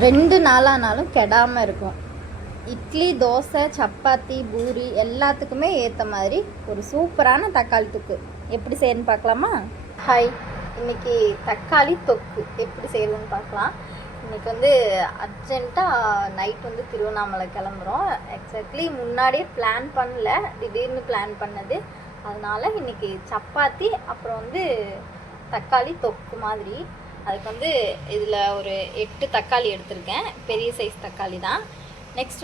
2 நாளானாலும் கெடாமல் இருக்கும். இட்லி, தோசை, சப்பாத்தி, பூரி எல்லாத்துக்குமே ஏற்ற மாதிரி ஒரு சூப்பரான தக்காளி தொக்கு எப்படி செய்யணும்னு பார்க்கலாமா? ஹாய், இன்றைக்கி தக்காளி தொக்கு எப்படி செய்யறதுன்னு பார்க்கலாம். இன்றைக்கி அர்ஜெண்ட்டாக நைட் திருவண்ணாமலை கிளம்புறோம். எக்ஸாக்ட்லி முன்னாடியே பிளான் பண்ணல, திடீர்னு பிளான் பண்ணது. அதனால் இன்றைக்கி சப்பாத்தி அப்புறம் தக்காளி தொக்கு மாதிரி. அதுக்கு இதில் ஒரு 8 தக்காளி எடுத்திருக்கேன். பெரிய சைஸ் தக்காளி தான். நெக்ஸ்ட்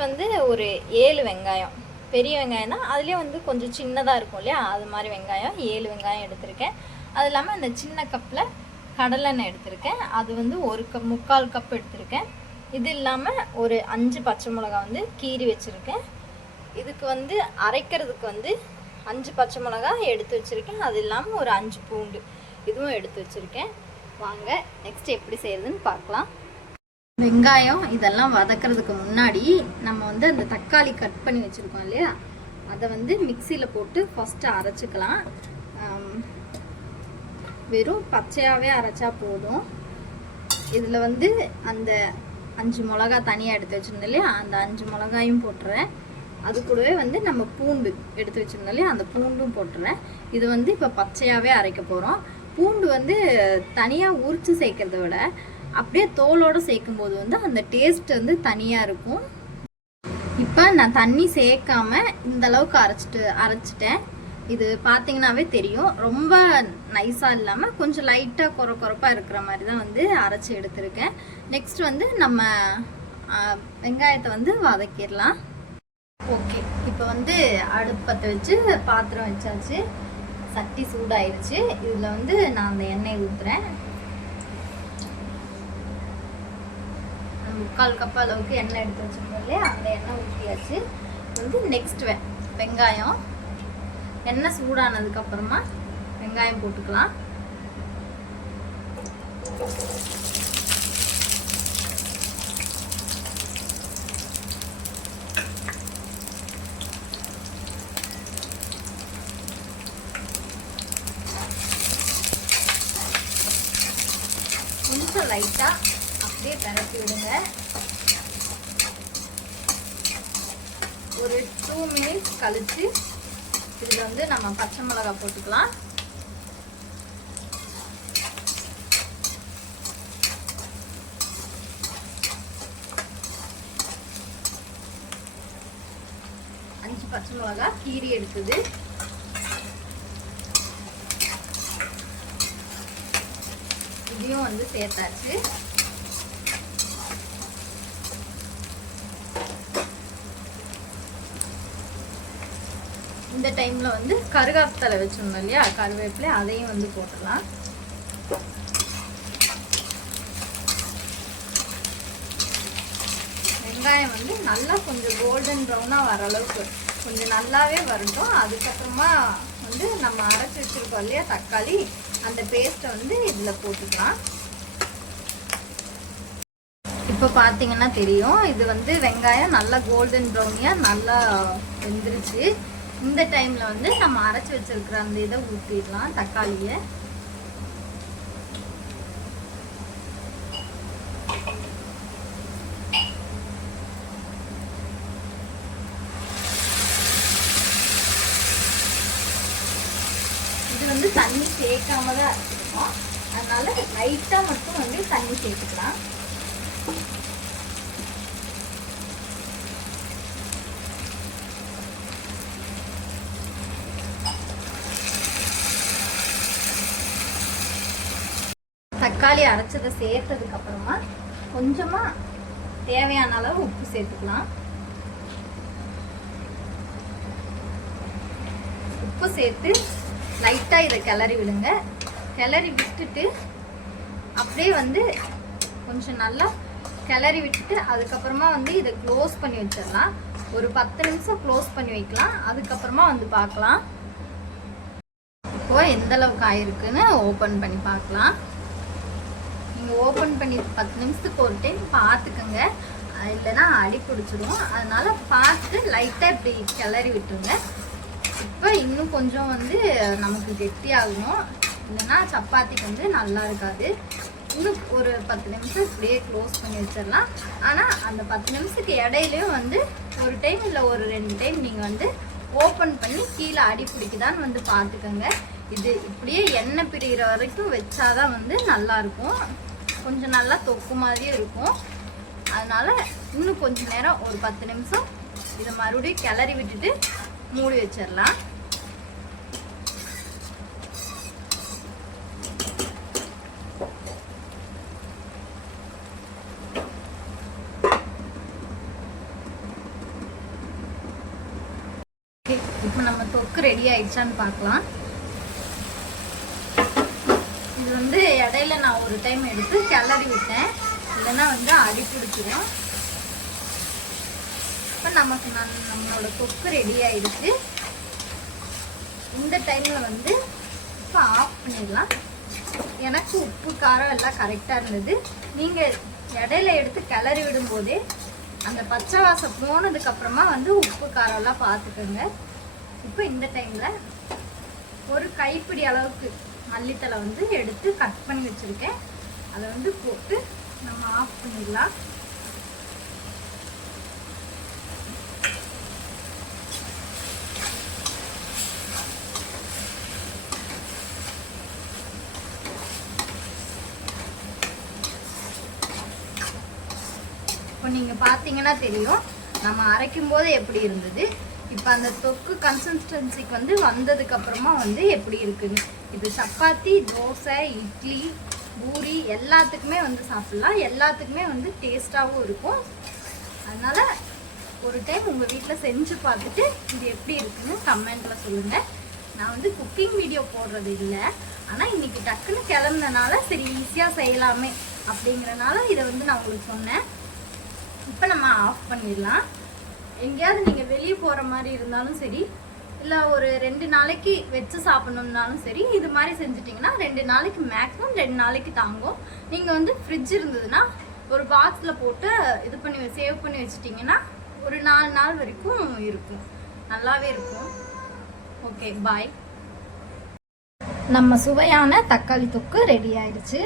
ஒரு 7 வெங்காயம். பெரிய வெங்காயம் தான், அதுலேயே கொஞ்சம் சின்னதாக இருக்கும் இல்லையா, அது மாதிரி வெங்காயம் 7 வெங்காயம் எடுத்திருக்கேன். அது இல்லாமல் இந்த சின்ன கப்பில் கடலெண்ணெய் எடுத்திருக்கேன். அது 1/4 கப் எடுத்திருக்கேன். இது இல்லாமல் ஒரு 5 பச்சை மிளகா கீறி வச்சுருக்கேன். இதுக்கு அரைக்கிறதுக்கு 5 பச்சை மிளகா எடுத்து வச்சுருக்கேன். அது இல்லாமல் ஒரு 5 பூண்டு இதுவும் எடுத்து வச்சுருக்கேன். வாங்க நெக்ஸ்ட் எப்படி செய்யறதுன்னு பார்க்கலாம். வெங்காயம் இதெல்லாம் வதக்கிறதுக்கு முன்னாடி நம்ம அந்த தக்காளி கட் பண்ணி வச்சுருக்கோம் இல்லையா, அதை மிக்சியில் போட்டு ஃபஸ்ட்டு அரைச்சிக்கலாம். வெறும் பச்சையாகவே அரைச்சா போதும். இதில் அந்த 5 மிளகா தனியாக எடுத்து வச்சுருந்தோம் இல்லையா, அந்த 5 மிளகாயும் போட்டுறேன். அது கூடவே நம்ம பூண்டு எடுத்து வச்சுருந்தோம் இல்லையா, அந்த பூண்டும் போட்டுறேன். இது இப்போ பச்சையாகவே அரைக்க போகிறோம். பூண்டு தனியாக உரித்து சேர்க்கறத விட அப்படியே தோலோடு சேர்க்கும்போது அந்த டேஸ்ட் தனியாக இருக்கும். இப்போ நான் தண்ணி சேர்க்காம இந்த அளவுக்கு அரைச்சிட்டேன். இது பார்த்தீங்கன்னாவே தெரியும், ரொம்ப நைஸாக இல்லாமல் கொஞ்சம் லைட்டாக கொரப்பாக இருக்கிற மாதிரி தான் அரைச்சி எடுத்திருக்கேன். நெக்ஸ்ட் நம்ம வெங்காயத்தை வதக்கிடலாம். ஓகே, இப்போ அடுப்பத்தை வச்சு பாத்திரம் வச்சாச்சு. சட்டி சூடாயிருச்சு. இதில் நான் அந்த எண்ணெய் ஊற்றுறேன். 1/4 கப் அளவுக்கு எண்ணெய் எடுத்து வச்சுருக்கோம் இல்லையா, அந்த எண்ணெய் ஊற்றியாச்சு. நெக்ஸ்ட் வெங்காயம். எண்ணெய் சூடானதுக்கப்புறமா வெங்காயம் போட்டுக்கலாம். கொஞ்சம் லைட்டாக அப்படியே பரப்பி விடுங்க. ஒரு 2 மினிட்ஸ் கழித்து இதில் நம்ம பச்சை மிளகா போட்டுக்கலாம். அஞ்சு பச்சை மிளகா கீரி எடுக்குது. இதையும் சேர்த்தாச்சு. இந்த டைம்ல கருகாப்பித்தலை வச்சிருந்தோம் இல்லையா, கருவேப்பிலை, அதையும் போட்டுடலாம். வெங்காயம் நல்லா கொஞ்சம் கோல்டன் ப்ரௌனாக வர அளவுக்கு கொஞ்சம் நல்லாவே வரட்டும். அதுக்கப்புறமா நம்ம அரைச்சி வச்சிருக்கோம் இல்லையா தக்காளி, அந்த பேஸ்ட்டை இதில் போட்டுக்கலாம். இப்போ பார்த்தீங்கன்னா தெரியும், இது வெங்காயம் நல்லா கோல்டன் ப்ரௌனியாக நல்லா வெந்துருச்சு. இந்த டைமில் நம்ம அரைச்சி வச்சிருக்கிற அந்த இதை ஊற்றிடலாம், தக்காளியை. இது தண்ணி சேர்க்காம தான் அரைச்சிருக்கோம், அதனால லைட்டாக மட்டும் தண்ணி சேர்த்துக்கலாம். தக்காளி அரைச்சதை சேர்த்ததுக்கு அப்புறமா கொஞ்சமா தேவையான அளவு உப்பு சேர்த்துக்கலாம். உப்பு சேர்த்து லைட்டாக இதை கிளறி விடுங்க. கிளறி விட்டுட்டு அப்படியே கொஞ்சம் நல்லா கிளறி விட்டுட்டு அதுக்கப்புறமா இதை க்ளோஸ் பண்ணி வச்சிடலாம். ஒரு 10 நிமிஷம் க்ளோஸ் பண்ணி வைக்கலாம். அதுக்கப்புறமா பார்க்கலாம். இப்போ எந்த அளவுக்கு ஆயிருக்குன்னு ஓப்பன் பண்ணி பார்க்கலாம். நீங்கள் ஓப்பன் பண்ணி 10 நிமிஷத்துக்கு ஒரு டைம் பார்த்துக்கோங்க, இல்லைன்னா அடி பிடிச்சிடும். அதனால பார்த்து லைட்டாக இப்படி கிளறி விட்டுருங்க. இப்போ இன்னும் கொஞ்சம் நமக்கு கெட்டியாகணும், இல்லைன்னா சப்பாத்திக்கு நல்லா இருக்காது. இன்னும் ஒரு 10 நிமிஷம் இப்படியே க்ளோஸ் பண்ணி வச்சிடலாம். ஆனால் அந்த 10 நிமிஷத்துக்கு இடையிலையும் வந்து ஒரு டைம் இல்லை ஒரு 2 டைம் நீங்கள் வந்து ஓப்பன் பண்ணி கீழே அடி பிடிக்குதான்னு வந்து பார்த்துக்கோங்க. இது இப்படியே எண்ணெய் பிரிகிற வரைக்கும் வச்சாதான் வந்து நல்லாயிருக்கும். கொஞ்சம் நல்லா தொக்கு மாதிரியே இருக்கும். அதனால் இன்னும் கொஞ்சம் நேரம் ஒரு 10 நிமிஷம் இதை மறுபடியும் கிளறி விட்டுட்டு மூடி வச்சிடலாம். இப்போ நம்ம தொக்கு ரெடி ஆயிடுச்சான்னு பார்க்கலாம். இது வந்து இடையில நான் ஒரு டைம் எடுத்து கிளறி விட்டேன், இல்லைன்னா வந்து அடி பிடிச்சிடும். இப்போ நமக்கு நம்மளோட தொக்கு ரெடி ஆயிடுச்சு. இந்த டைமில் வந்து இப்போ ஆஃப் பண்ணிடலாம். எனக்கு உப்பு காரம் எல்லாம் கரெக்டாக இருந்தது. நீங்கள் இடையில எடுத்து கிளறி விடும்போதே அந்த பச்சை வாசம் போனதுக்கப்புறமா வந்து உப்பு காரம்லாம் பார்த்துக்கோங்க. இப்போ இந்த டைமில் ஒரு கைப்பிடி அளவுக்கு மல்லித்தலை வந்து எடுத்து கட் பண்ணி வச்சுருக்கேன். அதை வந்து போட்டு நம்ம ஆஃப் பண்ணிடலாம். இப்போ நீங்கள் பார்த்தீங்கன்னா தெரியும் நம்ம அரைக்கும் போது எப்படி இருந்தது. இப்போ அந்த தொக்கு கன்சிஸ்டன்சிக்கு வந்து வந்ததுக்கப்புறமா வந்து எப்படி இருக்குன்னு. இது சப்பாத்தி, தோசை, இட்லி, பூரி எல்லாத்துக்குமே வந்து சாப்பிட்லாம். எல்லாத்துக்குமே வந்து டேஸ்ட்டாகவும் இருக்கும். அதனால் ஒரு டைம் உங்கள் வீட்டில் செஞ்சு பார்த்துட்டு இது எப்படி இருக்குன்னு கமெண்ட்டில் சொல்லுங்கள். நான் வந்து குக்கிங் வீடியோ போடுறது இல்லை, ஆனால் இன்றைக்கி டக்குன்னு கிளம்புனனால சரி ஈஸியாக செய்யலாமே அப்படிங்கிறனால இதை வந்து நான் உங்களுக்கு சொன்னேன். இப்போ நம்ம ஆஃப் பண்ணிடலாம். எங்கேயாவது நீங்கள் வெளியே போகிற மாதிரி இருந்தாலும் சரி, இல்லை ஒரு 2 நாளைக்கு வச்சு சாப்பிட்ணுன்னாலும் சரி, இது மாதிரி செஞ்சிட்டிங்கன்னா 2 நாளைக்கு மேக்ஸிமம் 2 நாளைக்கு தாங்கும். நீங்கள் வந்து ஃப்ரிட்ஜ் இருந்ததுன்னா ஒரு பாக்ஸில் போட்டு இது பண்ணி சேவ் பண்ணி வச்சுட்டிங்கன்னா ஒரு 4 நாள் வரைக்கும் இருக்கும், நல்லாவே இருக்கும். ஓகே, பாய். நம்ம சுவையான தக்காளி தொக்கு ரெடி ஆயிடுச்சு.